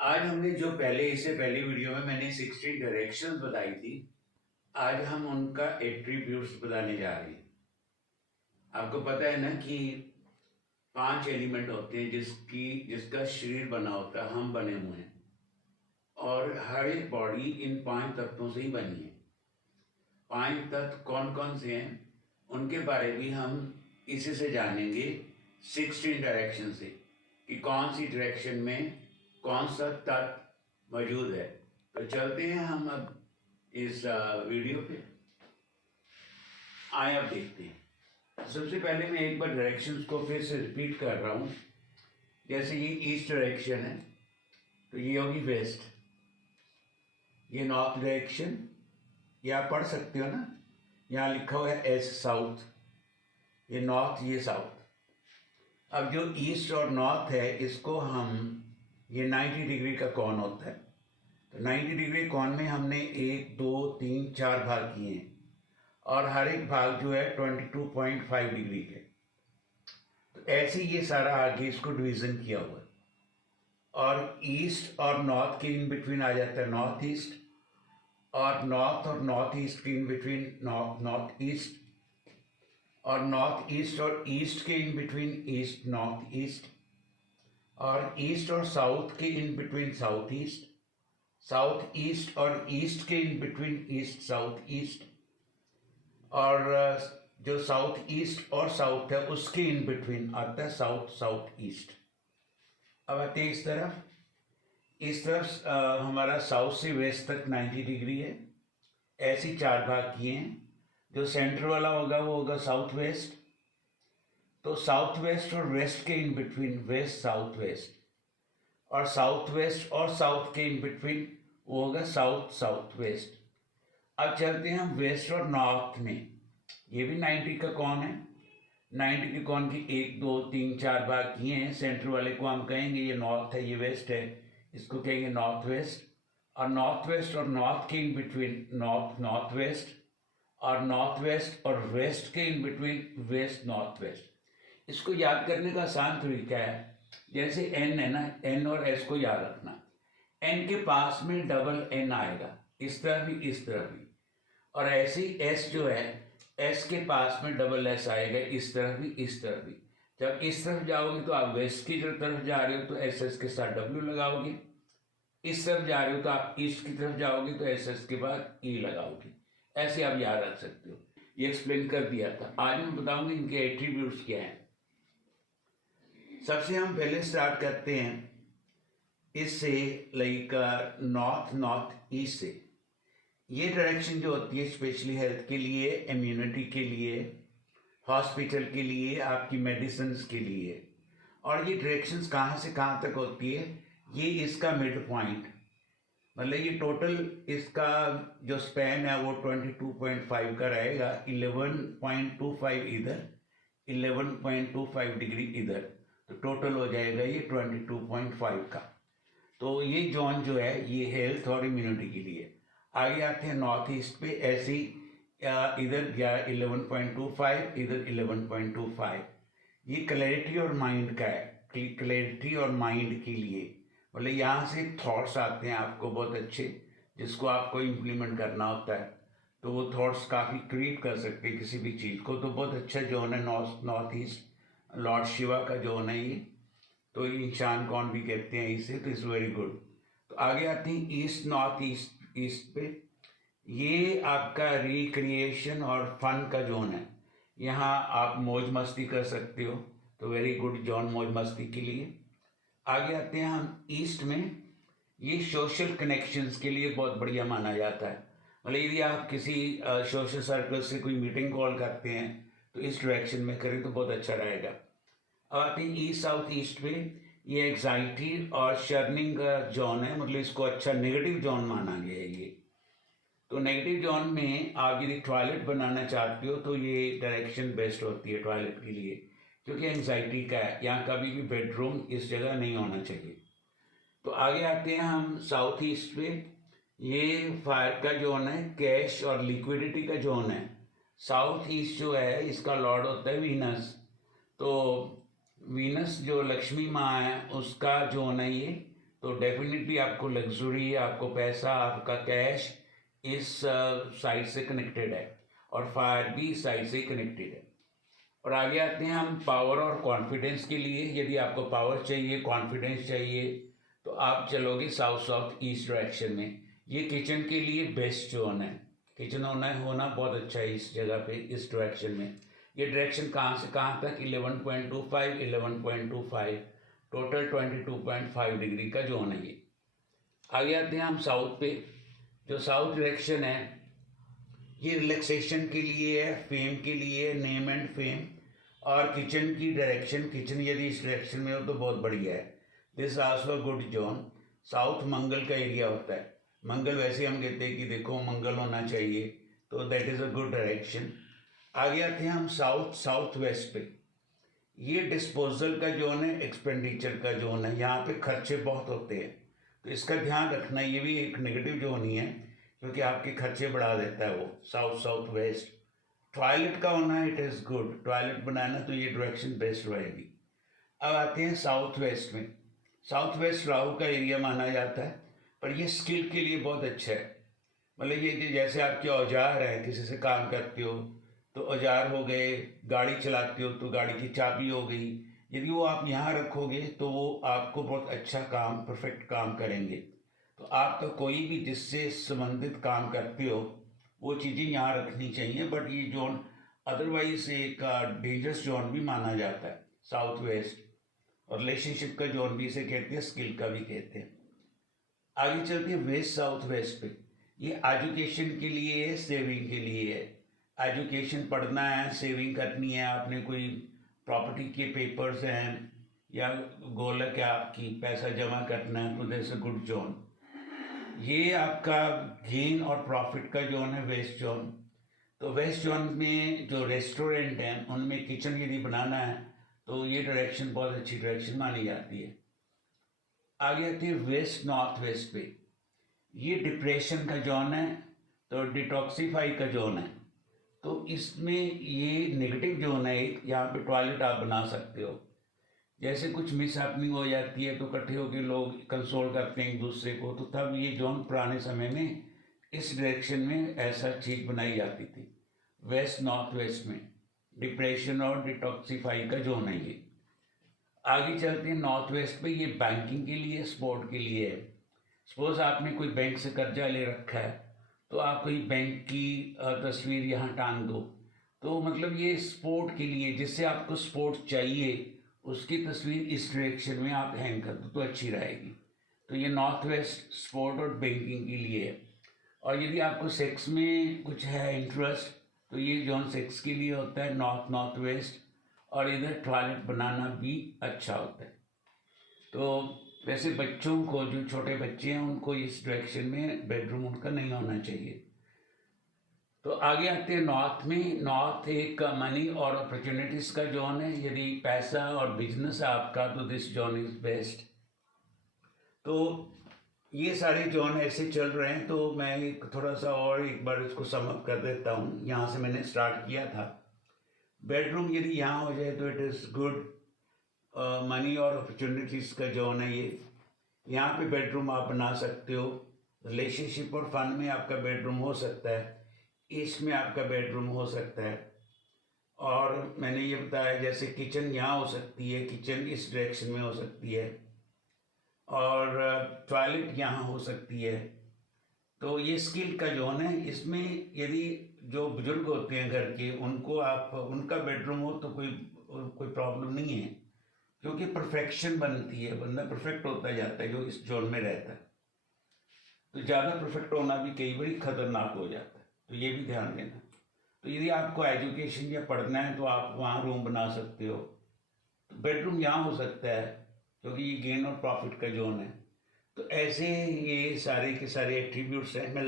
आज हमने जो पहले इससे पहली वीडियो में मैंने 16 डायरेक्शंस बताई थी, आज हम उनका एट्रीब्यूट्स बताने जा रहे हैं। आपको पता है ना कि 5 एलिमेंट होते हैं जिसका शरीर बना होता है, हम बने हुए हैं और हर एक बॉडी इन 5 तत्वों से ही बनी है। 5 तत्व कौन कौन से हैं उनके बारे में हम इसी से जानेंगे 16 डायरेक्शन से कि कौन सी डायरेक्शन में कौन सा तत्व मौजूद है। तो चलते हैं हम अब इस वीडियो पे। आए अब देखते हैं। सबसे पहले मैं एक बार डायरेक्शंस को फिर से रिपीट कर रहा हूँ। जैसे ये ईस्ट डायरेक्शन है तो ये होगी वेस्ट, ये नॉर्थ डायरेक्शन, ये आप पढ़ सकते हो ना, यहाँ लिखा हुआ है एस साउथ, ये नॉर्थ ये साउथ। अब जो ईस्ट और नॉर्थ है इसको हम, ये 90 डिग्री का कौन होता है, तो 90 डिग्री कौन में हमने 1 2 3 4 भाग किए हैं और हर एक भाग जो है 22.5 डिग्री के। तो ऐसे ये सारा आगे इसको डिवीज़न किया हुआ है और ईस्ट और नॉर्थ के इन बिटवीन आ जाता है नॉर्थ ईस्ट, और नॉर्थ ईस्ट के इन बिटवीन नॉर्थ ईस्ट, और नॉर्थ ईस्ट और ईस्ट के in between east north east, और ईस्ट और साउथ के in between south east, south east और ईस्ट के in between east south east, और जो साउथ ईस्ट और साउथ है उसके इन बिटवीन आता है साउथ साउथ ईस्ट। अब आते हैं इस तरफ हमारा साउथ से वेस्ट तक 90 डिग्री है। ऐसे 4 भाग किए हैं। जो सेंटर वाला होगा वो होगा साउथ वेस्ट, तो साउथ वेस्ट और वेस्ट के in between west south west, और साउथ वेस्ट और साउथ के इन बिटवीन वो होगा साउथ साउथ वेस्ट। अब चलते हैं हम वेस्ट और नॉर्थ में। ये भी 90 का कौन है, 90 के कौन की 1 2 3 4 भाग किए हैं। सेंटर वाले को हम कहेंगे ये नॉर्थ है, ये वेस्ट है, इसको कहेंगे नॉर्थ वेस्ट, और नॉर्थ वेस्ट और नॉर्थ के in between north north west, और नॉर्थ वेस्ट और वेस्ट के in between west north west. इसको याद करने का आसान तरीका है, जैसे एन है ना, एन और एस को याद रखना। एन के पास में डबल एन आएगा, इस तरह भी इस तरह भी, और ऐसे ही एस जो है एस के पास में डबल एस आएगा, इस तरह भी इस तरह भी। जब इस तरफ जाओगे तो आप वेस्ट की तरफ जा रहे हो तो एस एस के साथ डब्ल्यू लगाओगे, इस तरफ जा रहे हो तो आप ईस्ट की तरफ जाओगे तो एस एस के बाद ई लगाओगे। ऐसे आप याद रख सकते हो, ये एक्सप्लेन कर दिया था। आज मैं बताऊंगा इनके एट्रीब्यूट्स क्या हैं। सबसे हम पहले स्टार्ट करते हैं इससे, लाइक नॉर्थ नॉर्थ ईस्ट से। ये डायरेक्शन जो होती है स्पेशली हेल्थ के लिए, इम्यूनिटी के लिए, हॉस्पिटल के लिए, आपकी मेडिसिन के लिए। और ये डायरेक्शंस कहाँ से कहाँ तक होती है, ये इसका मिड पॉइंट, मतलब ये टोटल इसका जो स्पैन है वो 22.5 का रहेगा। 11.25 इधर, 11.25 डिग्री इधर, तो टोटल हो जाएगा ये 22.5 का। तो ये जोन जो है ये हेल्थ और इम्यूनिटी के लिए। आगे आते हैं नॉर्थ ईस्ट पे, ऐसे ही इधर 11.25, इधर 11.25। ये क्लैरिटी और माइंड का है, क्लैरिटी और माइंड के लिए, मतलब यहाँ से थॉट्स आते हैं आपको बहुत अच्छे, जिसको आपको इम्प्लीमेंट करना होता है, तो वो थॉट्स काफ़ी क्रिएट कर सकते हैं किसी भी चीज़ को। तो बहुत अच्छा जोन है नॉर्थ ईस्ट, लॉर्ड शिवा का जोन है ये, तो इंसान कौन भी कहते हैं इसे, तो इट्स वेरी गुड। तो आगे आते हैं ईस्ट नॉर्थ ईस्ट पे। ये आपका रिक्रिएशन और फन का जोन है, यहाँ आप मौज मस्ती कर सकते हो, तो वेरी गुड जोन मौज मस्ती के लिए। आगे आते हैं हम ईस्ट में, ये सोशल कनेक्शंस के लिए बहुत बढ़िया माना जाता है। मतलब यदि आप किसी सोशल सर्कल से कोई मीटिंग कॉल करते हैं तो इस डायरेक्शन में करें तो बहुत अच्छा रहेगा। अब आते हैं ईस्ट साउथ ईस्ट पे, ये एग्जाइटी और शर्निंग का जोन है, मतलब इसको अच्छा नेगेटिव जोन माना गया है ये। तो नेगेटिव जोन में आप यदि टॉयलेट बनाना चाहते हो तो ये डायरेक्शन बेस्ट होती है टॉयलेट के लिए, क्योंकि एंग्जाइटी का है, यहाँ कभी भी बेडरूम इस जगह नहीं होना चाहिए। तो आगे आते हैं हम साउथ ईस्ट पे, ये फायर का जोन है, कैश और लिक्विडिटी का जोन है। साउथ ईस्ट जो है इसका लॉर्ड होता है वीनस, तो वीनस जो लक्ष्मी माँ है उसका जोन है ये, तो डेफिनेटली आपको लग्जरी, आपको पैसा, आपका कैश इस साइड से कनेक्टेड है और फायर भी इस साइड से कनेक्टेड है। और आगे आते हैं हम पावर और कॉन्फिडेंस के लिए। यदि आपको पावर चाहिए, कॉन्फिडेंस चाहिए, तो आप चलोगे साउथ साउथ ईस्ट डायरेक्शन में। ये किचन के लिए बेस्ट जोन है। किचन होना बहुत अच्छा है इस जगह पे, इस डायरेक्शन में। ये डायरेक्शन कहाँ से कहाँ तक? 11.25, 11.25, टोटल 22.5 डिग्री का जोन है ये। आगे आते हैं हम साउथ पे। जो साउथ डायरेक्शन है ये रिलैक्सेशन के लिए है, फेम के लिए, नेम एंड फेम। और किचन की डायरेक्शन, किचन यदि इस डायरेक्शन में हो तो बहुत बढ़िया है। This also good zone. South मंगल का एरिया होता है। मंगल वैसे हम कहते हैं कि देखो मंगल होना चाहिए, तो that is a good direction. आगे आते हैं हम साउथ वेस्ट पे। ये डिस्पोजल का जोन है, एक्सपेंडिचर का जोन है। यहाँ पे खर्चे बहुत होते हैं, तो इसका ध्यान रखना। ये भी एक नेगेटिव जोन ही है, क्योंकि आपके खर्चे बढ़ा देता है वो। साउथ वेस्ट टॉयलेट का होना है, इट इज़ गुड। टॉयलेट बनाना तो ये डायरेक्शन बेस्ट रहेगी। अब आते हैं साउथ वेस्ट में। साउथ वेस्ट राहु का एरिया माना जाता है, पर ये स्किल के लिए बहुत अच्छा है। मतलब ये जैसे आपके औजार हैं, किसी से काम करते हो तो औजार हो गए, गाड़ी चलाते हो तो गाड़ी की चाबी हो गई। यदि वो आप यहाँ रखोगे तो वो आपको बहुत अच्छा काम, परफेक्ट काम करेंगे। तो आपका कोई भी जिससे संबंधित काम करते हो वो चीज़ें यहाँ रखनी चाहिए। बट ये जोन अदरवाइज एक डेंजरस जोन भी माना जाता है, साउथ वेस्ट। और रिलेशनशिप का जोन भी इसे कहते हैं, स्किल का भी कहते हैं। आगे चलते हैं वेस्ट साउथ वेस्ट पे। ये एजुकेशन के लिए है, सेविंग के लिए है। एजुकेशन पढ़ना है, सेविंग करनी है, आपने कोई प्रॉपर्टी के पेपर्स हैं या गोलक है आपकी, पैसा जमा करना है, तो दैट्स अ गुड जोन। ये आपका गेन और प्रॉफिट का जोन है, वेस्ट जोन। तो वेस्ट जोन में जो रेस्टोरेंट हैं उनमें किचन यदि बनाना है तो ये डायरेक्शन बहुत अच्छी डायरेक्शन मानी जाती है। आगे आती है वेस्ट नॉर्थ वेस्ट पे। ये डिप्रेशन का जोन है, तो डिटॉक्सीफाई का जोन है। तो इसमें ये नेगेटिव जोन है एक। यहाँ पे टॉयलेट आप बना सकते हो। जैसे कुछ मिस हैपनिंग हो जाती है तो इकट्ठे होकर लोग कंसोल करते हैं एक दूसरे को, तो तब ये जोन पुराने समय में इस डायरेक्शन में ऐसा चीज़ बनाई जाती थी। वेस्ट नॉर्थ वेस्ट में डिप्रेशन और डिटॉक्सीफाई का जोन है ये। आगे चलते हैं नॉर्थ वेस्ट पे। ये बैंकिंग के लिए, स्पोर्ट के लिए है। सपोज आपने कोई बैंक से कर्जा ले रखा है, तो आप कोई बैंक की तस्वीर यहाँ टांग दो, तो मतलब ये स्पोर्ट के लिए, जिससे आपको स्पोर्ट चाहिए उसकी तस्वीर इस डायरेक्शन में आप हैंग कर दो तो अच्छी रहेगी। तो ये नॉर्थ वेस्ट स्पोर्ट और बैंकिंग के लिए है। और यदि आपको सेक्स में कुछ है इंटरेस्ट, तो ये जोन सेक्स के लिए होता है, नॉर्थ वेस्ट। और इधर टॉयलेट बनाना भी अच्छा होता है। तो वैसे बच्चों को, जो छोटे बच्चे हैं, उनको इस डायरेक्शन में बेडरूम उनका नहीं होना चाहिए। तो आगे आते हैं नॉर्थ में। नॉर्थ एक मनी और अपॉर्चुनिटीज़ का जोन है। यदि पैसा और बिजनेस है आपका तो दिस जोन इज़ बेस्ट। तो ये सारे जोन ऐसे चल रहे हैं। तो मैं एक थोड़ा सा और एक बार इसको समअप कर देता हूँ। यहाँ से मैंने स्टार्ट किया था। बेडरूम यदि यहाँ हो जाए तो इट इज़ गुड। मनी और अपॉर्चुनिटीज़ का जोन है ये। यहाँ पे बेडरूम आप बना सकते हो। रिलेशनशिप और फन में आपका बेडरूम हो सकता है। ईस्ट में आपका बेडरूम हो सकता है। और मैंने ये बताया जैसे किचन यहाँ हो सकती है, किचन इस डायरेक्शन में हो सकती है, और टॉयलेट यहाँ हो सकती है। तो ये स्किल का जोन है। इसमें यदि जो बुजुर्ग होते हैं घर के, उनको आप, उनका बेडरूम हो तो कोई प्रॉब्लम नहीं है, क्योंकि परफेक्शन बनती है, बंदा परफेक्ट होता जाता है जो इस जोन में रहता है। तो ज़्यादा परफेक्ट होना भी कई बार खतरनाक हो जाता है, तो ये भी ध्यान देना। तो यदि आपको एजुकेशन या पढ़ना है तो आप वहाँ रूम बना सकते हो। तो बेडरूम यहाँ हो सकता है, क्योंकि ये गेन और प्रॉफिट का जोन है। तो ऐसे ये सारे के सारे एट्रीब्यूट्स हैं। मैं